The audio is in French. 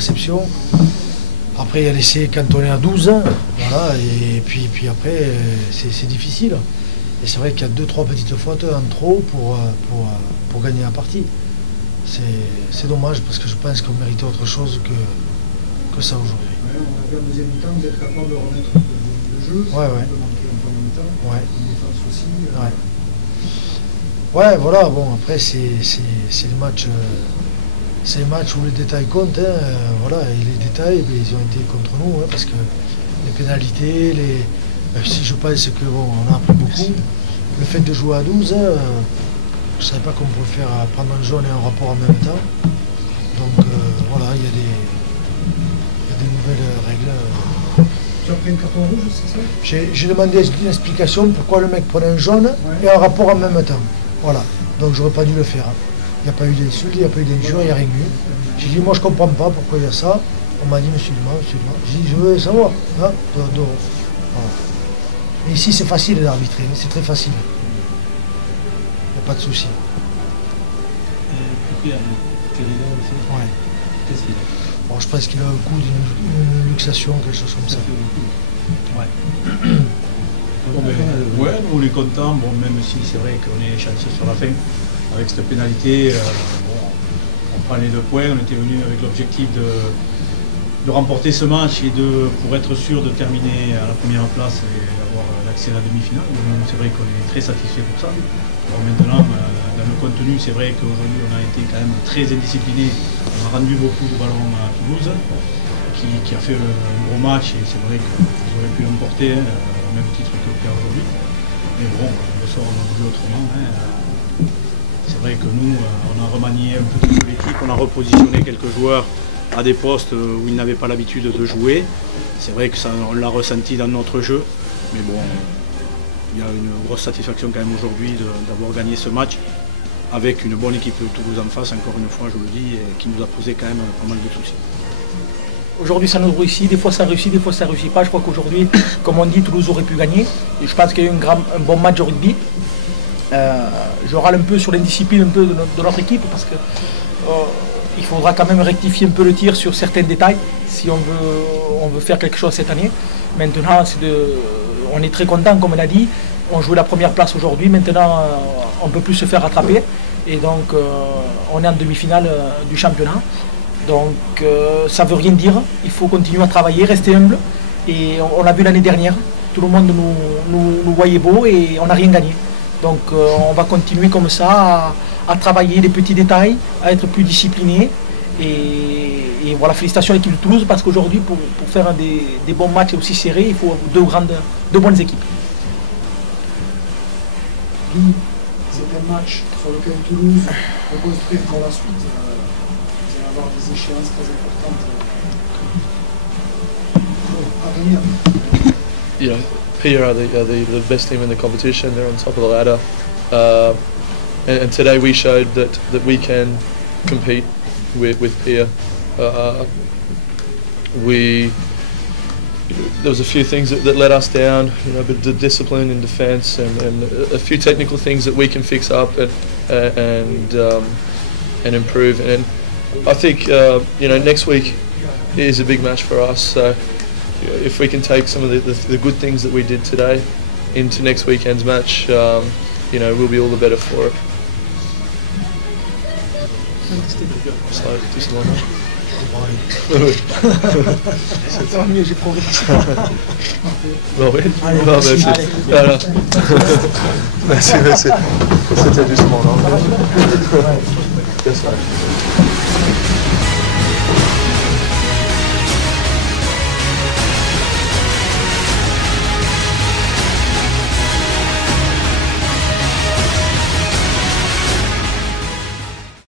interceptions. Après, il y a l'essai quand on est à 12, voilà, et puis après, c'est difficile. Et c'est vrai qu'il y a 2-3 petites fautes en trop pour gagner la partie. C'est dommage parce que je pense qu'on méritait autre chose que ça aujourd'hui. Ouais, on a vu en deuxième mi-temps d'être capable de remettre le jeu, ouais. On peut manquer un peu en mi-temps, ouais. une défense aussi. Ouais, voilà, bon, après c'est le match. C'est un match où les détails comptent, voilà, et les détails, ils ont été contre nous, parce que les pénalités, même si je pense que bon, on a appris beaucoup, le fait de jouer à 12, je ne savais pas qu'on pouvait faire prendre un jaune et un rapport en même temps. Donc voilà, il y a des nouvelles règles. Tu as pris un carton rouge, c'est ça? J'ai demandé une explication pourquoi le mec prenait un jaune et un rapport en même temps. Voilà, donc j'aurais pas dû le faire. Il n'y a pas eu d'insultes, il n'y a pas eu d'injures, il n'y a rien eu. J'ai dit, moi je ne comprends pas pourquoi il y a ça. On m'a dit, musulman. J'ai dit, je veux savoir. Hein, voilà. Et ici, c'est facile d'arbitrer, c'est très facile. Il n'y a pas de souci. Ouais. Qu'est-ce qu'il a? Bon, je pense qu'il a un coup d'une luxation, quelque chose comme ça. Ouais. Ouais, nous on est contents, bon, même si c'est vrai qu'on est chanceux sur la fin. Avec cette pénalité, on prend les 2 points. On était venu avec l'objectif de remporter ce match et pour être sûr de terminer à la première place et avoir l'accès à la demi-finale. C'est vrai qu'on est très satisfait pour ça. Alors maintenant, dans le contenu, c'est vrai qu'aujourd'hui on a été quand même très indiscipliné. On a rendu beaucoup de ballons à Toulouse, qui a fait un gros match et c'est vrai qu'ils auraient pu l'emporter au même titre que le Pierre aujourd'hui. Mais bon, le sort on a voulu autrement. C'est vrai que nous, on a remanié un peu toute l'équipe, on a repositionné quelques joueurs à des postes où ils n'avaient pas l'habitude de jouer. C'est vrai que ça, on l'a ressenti dans notre jeu, mais bon, il y a une grosse satisfaction quand même aujourd'hui d'avoir gagné ce match avec une bonne équipe de Toulouse en face, encore une fois je le dis, et qui nous a posé quand même pas mal de soucis. Aujourd'hui ça nous réussit, des fois ça réussit, des fois ça ne réussit pas. Je crois qu'aujourd'hui, comme on dit, Toulouse aurait pu gagner. Et je pense qu'il y a eu un bon match de rugby. Je râle un peu sur l'indiscipline de notre équipe parce que il faudra quand même rectifier un peu le tir sur certains détails si on veut faire quelque chose cette année. Maintenant, on est très content, comme on a dit. On jouait la première place aujourd'hui. Maintenant, on ne peut plus se faire rattraper. Et donc, on est en demi-finale du championnat. Donc, ça ne veut rien dire. Il faut continuer à travailler, rester humble. Et on l'a vu l'année dernière. Tout le monde nous voyait beau et on n'a rien gagné. Donc on va continuer comme ça à travailler les petits détails, à être plus discipliné. Et voilà, félicitations à l'équipe de Toulouse parce qu'aujourd'hui, pour faire des bons matchs aussi serrés, il faut deux bonnes équipes. C'est un match sur lequel Toulouse peut construire pour la suite. Vous allez avoir des échéances très importantes à venir. You know, Pia are the best team in the competition. They're on top of the ladder, and today we showed that we can compete with Pia. There was a few things that let us down, you know, but the discipline in defence and a few technical things that we can fix up and improve. And I think you know, next week is a big match for us. So if we can take some of the good things that we did today into next weekend's match, you know, we'll be all the better for it. So, doucement. Ça va mieux, j'ai progressé. Bon, oui. Allez, Non, merci. merci. Voilà. Merci, merci. C'était doucement, non? Yes, sir.